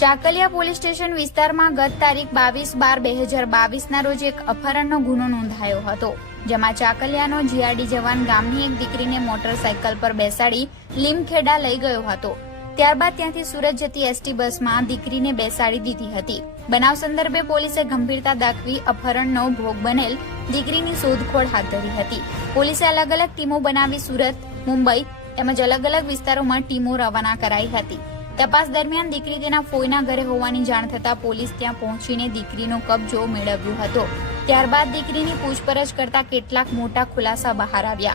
Chakaliya police station વિસ્તારમાં ગત તારીખ બાવીસ બાર બે હજાર બાવીસના રોજ એક અપહરણનો ગુનો નોંધાયો હતો, જેમાં ચાકલિયાનો જીઆરડી જવાન ગામની એક દીકરીને મોટરસાયકલ પર બેસાડી લીમખેડા લઈ ગયો હતો. ત્યારબાદ ત્યાંથી સુરત જતી એસટી બસમાં દીકરીને બેસાડી દીધી હતી. બનાવ સંદર્ભે પોલીસે ગંભીરતા દાખવી અપહરણનો ભોગ બનેલ દીકરીની શોધખોળ હાથ ધરી હતી. પોલીસે અલગ અલગ ટીમો બનાવી સુરત, મુંબઈ તેમજ અલગ અલગ વિસ્તારોમાં ટીમો રવાના કરાઈ હતી. તપાસ દરમિયાન દીકરી તેના ફોઈના ઘરે હોવાની જાણ થતાં પોલીસ ત્યાં પહોંચીને દીકરીનો કબજો મેળવ્યો હતો. ત્યારબાદ દીકરીની પૂછપરછ કરતા કેટલાક મોટા ખુલાસા બહાર આવ્યા.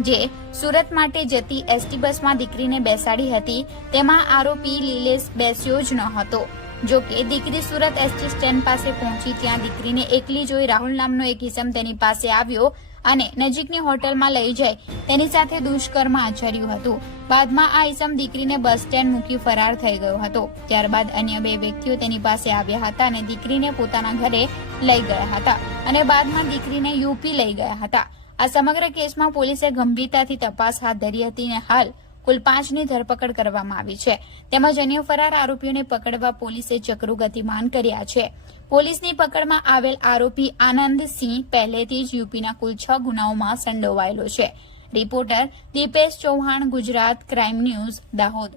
જે સુરત માટે જતી એસટી બસમાં દીકરીને બેસાડી હતી, તેમાં આરોપી લીલેશ બેસ્યો જ ન હતો. જો કે દીકરી સુરત એસટી સ્ટેન્ડ પાસે પહોંચી ત્યાં દીકરીને એકલી જોઈ રાહુલ નામનો એક ઇસમ તેની પાસે આવ્યો અને નજીકની હોટલમાં લઈ જાય તેની સાથે દુષ્કર્મ આચર્યું હતું. બાદમાં આ ઇસમ દીકરીને બસ સ્ટેન્ડ મૂકી ફરાર થઈ ગયો હતો. ત્યારબાદ અન્ય બે વ્યક્તિઓ તેની પાસે આવ્યા હતા અને દીકરીને પોતાના ઘરે લઈ ગયા હતા અને બાદમાં દીકરીને યુપી લઈ ગયા હતા. આ સમગ્ર કેસમાં પોલીસે ગંભીરતાથી તપાસ હાથ ધરી હતી અને હાલ કુલ પાંચની ધરપકડ કરવામાં આવી છે. તેમજ અન્ય ફરાર આરોપીઓને પકડવા પોલીસે ચક્રો ગતિમાન કર્યા છે. પોલીસની પકડમાં આવેલ આરોપી આનંદસિંહ પહેલેથી જ યુપીના કુલ છ ગુનાઓમાં સંડોવાયેલો છે. Reporter Dipesh Chauhan, Gujarat, crime news, Dahod.